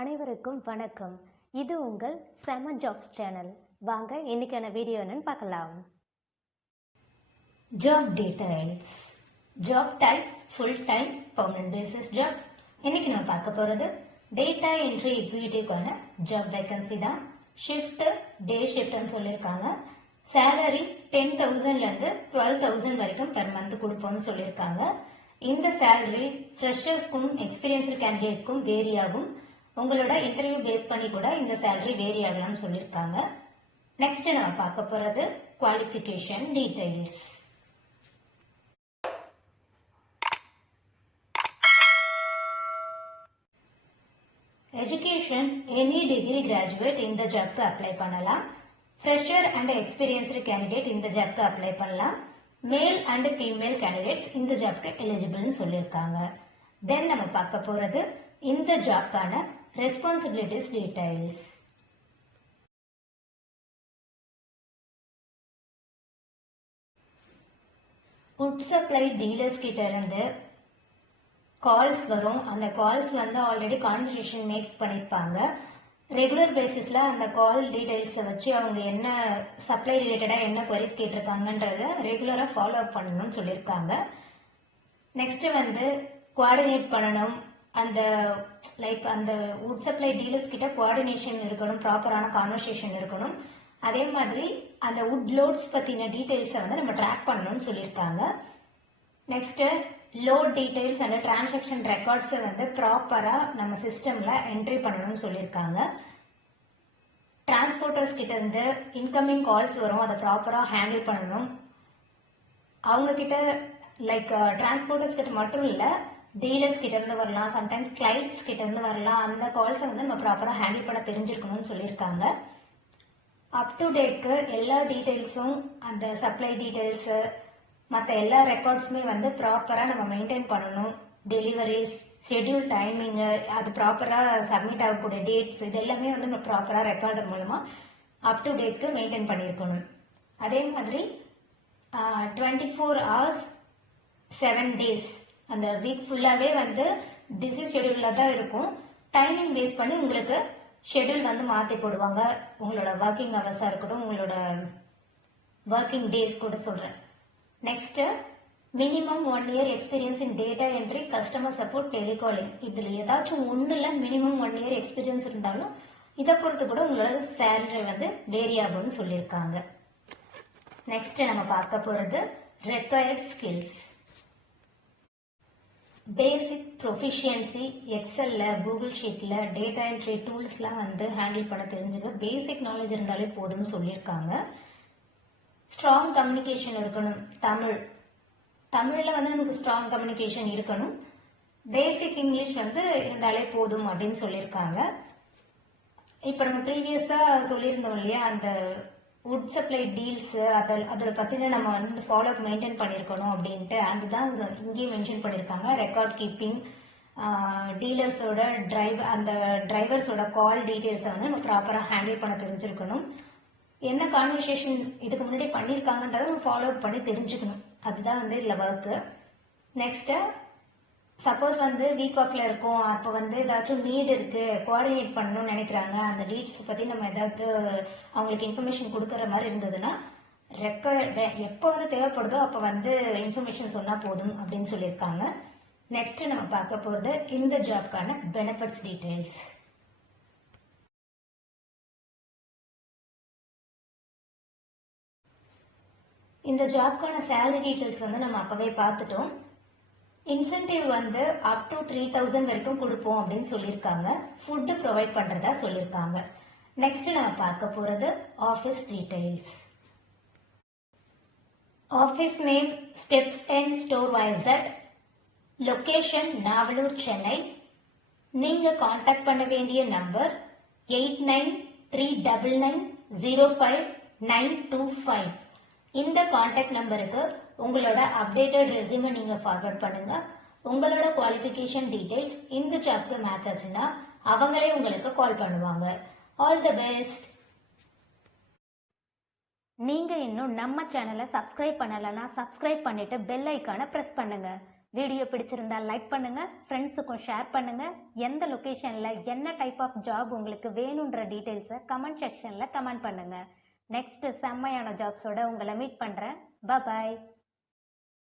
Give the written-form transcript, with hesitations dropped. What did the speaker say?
அனைவருக்கும் வணக்கம். இது உங்கள் செம ஜாப்ஸ் சேனல். வாங்க இன்னைக்கான வீடியோ என்னன்னு பார்க்கலாம். Job details. Job type full time permanent basis job. இன்னைக்கு நம்ம பார்க்க போறது டேட்டா என்ட்ரி எக்ஸிக்யூட்டிவ்க்கான ஜாப் வேகன்சி தான். ஷிஃப்ட் டே ஷிஃப்ட்னு சொல்லியிருக்காங்க. சேலரி 10,000ல இருந்து 12,000 வரைக்கும் பெர் மந்த் கொடுப்போம்னு சொல்லியிருக்காங்க. இந்த சேலரி ஃப்ரெஷர்ஸ்க்கும் எக்ஸ்பீரியன்ஸ்டு கேண்டிடேட்க்கும் வேரி ஆகும். உங்களோட இன்டர்வியூ பேஸ் பண்ணி கூட இந்த சேலரி வேரி ஆகலாம்னு சொல்லியிருக்காங்க. நெக்ஸ்ட் நம்ம பார்க்க போறது qualification details. Education any degree graduate இந்த ஜாப்க்கு அப்ளை பண்ணலாம். ஃப்ரெஷர் அண்ட் எக்ஸ்பீரியன்ஸ்டு கேண்டிடேட் இந்த ஜாப்க்கு அப்ளை பண்ணலாம். மேல் அண்ட் ஃபீமேல் கேண்டிடேட்ஸ் இந்த ஜாப்க்கு எலிஜிபிள்னு சொல்லியிருக்காங்க. தென் நம்ம பார்க்க போறது இந்த ஜாப்க்கான responsibilities details. Food supply dealers கிட்ட இருந்து கால்ஸ் வரும். அந்த கால்ஸ் வந்து ஆல்ரெடி கான்வர்சேஷன் மேக் பண்ணியிருப்பாங்க. ரெகுலர் பேசிஸில் அந்த கால் டீடைல்ஸை வச்சு அவங்க என்ன சப்ளை ரிலேட்டடாக என்ன குவரிஸ் கேட்டிருக்காங்கன்றத ரெகுலராக ஃபாலோ அப் பண்ணணும்னு சொல்லியிருக்காங்க. நெக்ஸ்ட்டு வந்து கோஆர்டினேட் பண்ணணும். அந்த அந்த வுட் சப்ளை டீலர்ஸ் கிட்ட கோஆர்டினேஷன் இருக்கணும், ப்ராப்பரான கான்வர்சேஷன் இருக்கணும். அதே மாதிரி அந்த வுட் லோட்ஸ் பற்றின டீட்டெயில்ஸை வந்து நம்ம ட்ராக் பண்ணணும்னு சொல்லியிருக்காங்க. Next load details and transaction ரெக்கார்ட்ஸை வந்து ப்ராப்பராக நம்ம சிஸ்டமில் என்ட்ரி பண்ணணும்னு சொல்லியிருக்காங்க. டிரான்ஸ்போர்ட்டர்ஸ் கிட்ட இருந்து இன்கமிங் கால்ஸ் வரும், அதை ப்ராப்பராக ஹேண்டில் பண்ணணும். அவங்கக்கிட்ட டிரான்ஸ்போர்ட்டர்ஸ் கிட்ட மட்டும் இல்லை, டீலர்ஸ் கிட்ட இருந்து வரலாம், சம்டைம்ஸ் கிளைண்ட்ஸ் கிட்ட இருந்து வரலாம். அந்த கால்ஸை வந்து நம்ம ப்ராப்பராக ஹேண்டில் பண்ண தெரிஞ்சிருக்கணும்னு சொல்லியிருக்காங்க. அப் டு டேட்க்கு எல்லா டீட்டெயில்ஸும், அந்த சப்ளை டீட்டெயில்ஸு, மற்ற எல்லா ரெக்கார்ட்ஸுமே வந்து ப்ராப்பராக நம்ம மெயின்டைன் பண்ணணும். டெலிவரிஸ், ஷெட்யூல் டைமிங்கு, அது ப்ராப்பராக சப்மிட் ஆகக்கூடிய டேட்ஸ், இது எல்லாமே வந்து நம்ம ப்ராப்பராக ரெக்கார்டு மூலமாக அப் டு டேட்க்கு மெயின்டைன் பண்ணியிருக்கணும். அதே மாதிரி 24 hours 7 days அந்த வீக் ஃபுல்லாகவே வந்து பிஸி ஷெட்யூலில் தான் இருக்கும். டைமிங் பேஸ் பண்ணி உங்களுக்கு ஷெட்யூல் வந்து மாற்றி போடுவாங்க. உங்களோட ஒர்க்கிங் ஹவர்ஸாக இருக்கட்டும், உங்களோட ஒர்க்கிங் டேஸ் கூட சொல்கிறேன். Next minimum 1 year experience in data entry, customer support, telecalling. இதில் ஏதாச்சும் ஒன்றில் மினிமம் 1 year எக்ஸ்பீரியன்ஸ் இருந்தாலும் இதை பொறுத்து கூட உங்களோட சேலரி வந்து வேரி ஆகும்னு சொல்லியிருக்காங்க. நெக்ஸ்ட் நம்ம பார்க்க போகிறது ரெக்வயர்ட் ஸ்கில்ஸ். பேசிக் ப்ரொஃபிஷியன்சி எக்ஸல்ல, கூகுள் ஷீட்ல, டேட்டா என்ட்ரி டூல்ஸ்லாம் வந்து ஹேண்டில் பண்ண தெரிஞ்சுக்க பேசிக் நாலேஜ் இருந்தாலே போதும்னு சொல்லியிருக்காங்க. ஸ்ட்ராங் கம்யூனிகேஷன் இருக்கணும். தமிழில் வந்து நமக்கு ஸ்ட்ராங் கம்யூனிகேஷன் இருக்கணும். பேசிக் இங்கிலீஷ் வந்து இருந்தாலே போதும் அப்படின்னு சொல்லியிருக்காங்க. இப்போ நம்ம ப்ரீவியஸாக சொல்லியிருந்தோம் இல்லையா, அந்த வுட் சப்ளை டீல்ஸு, அதில் பற்றின நம்ம வந்து ஃபாலோ அப் மெயின்டைன் பண்ணியிருக்கணும் அப்படின்ட்டு அதுதான் இங்கேயும் மென்ஷன் பண்ணியிருக்காங்க. ரெக்கார்ட் கீப்பிங், டீலர்ஸோட அந்த டிரைவர்ஸோட கால் டீட்டெயில்ஸை வந்து நம்ம ப்ராப்பராக ஹேண்டில் பண்ண தெரிஞ்சிருக்கணும். என்ன கான்வர்சேஷன் இதுக்கு முன்னாடி பண்ணியிருக்காங்கன்றதை நம்ம ஃபாலோ அப் பண்ணி தெரிஞ்சுக்கணும். அதுதான் வந்து இதில் ஒர்க்கு. நெக்ஸ்ட்டு சப்போஸ் வந்து வீக் ஆஃப்ல இருக்கும், அப்போ வந்து ஏதாச்சும் நீட் இருக்குது, கோஆர்டினேட் பண்ணணும்னு நினைக்கிறாங்க, அந்த டீட்ஸ் பற்றி நம்ம ஏதாவது அவங்களுக்கு இன்ஃபர்மேஷன் கொடுக்குற மாதிரி இருந்ததுன்னா எப்போ வந்து தேவைப்படுதோ அப்போ வந்து இன்ஃபர்மேஷன் சொன்னால் போதும் அப்படின்னு சொல்லியிருக்காங்க. நெக்ஸ்ட் நம்ம பார்க்க போகிறது இந்த ஜாப்க்கான பெனிஃபிட்ஸ் டீட்டெயில்ஸ். இந்த ஜாப்க்கான சேலரி டீட்டெயில்ஸ் வந்து நம்ம அப்போவே பார்த்துட்டோம். இன்சென்டிவ் வந்து அப் டு 3,000 வரைக்கும் கொடுப்போம் அப்படின்னு சொல்லியிருக்காங்க. ஃபுட்டு ப்ரொவைட் பண்ணுறதா சொல்லியிருக்காங்க. நெக்ஸ்ட் நம்ம பார்க்க போகிறது office details. Office name steps and store வைசட், லொக்கேஷன் நாவலூர், சென்னை. நீங்கள் கான்டாக்ட் பண்ண வேண்டிய நம்பர் 8939905925. இந்த கான்டாக்ட் நம்பருக்கு உங்களோட அப்டேட்டட் ரெஸ்யூமை நீங்கள் ஃபார்வர்ட் பண்ணுங்க. உங்களோட குவாலிஃபிகேஷன் டீடைல்ஸ் இந்த ஜாப்க்கு மேட்ச் ஆச்சுன்னா அவங்களே உங்களுக்கு கால் பண்ணுவாங்க. All the best. நீங்கள் இன்னும் நம்ம சேனலை சப்ஸ்கிரைப் பண்ணலைன்னா சப்ஸ்கிரைப் பண்ணிட்டு பெல் ஐக்கானை ப்ரெஸ் பண்ணுங்க. வீடியோ பிடிச்சிருந்தா லைக் பண்ணுங்க, ஃப்ரெண்ட்ஸுக்கும் ஷேர் பண்ணுங்க. எந்த லொகேஷன்ல என்ன டைப் ஆஃப் ஜாப் உங்களுக்கு வேணுன்ற டீடைல்ஸை கமெண்ட் செக்ஷன்ல கமெண்ட் பண்ணுங்க. நெக்ஸ்ட் செம்மையான ஜாப்ஸோட உங்களை மீட் பண்றேன். பாய்.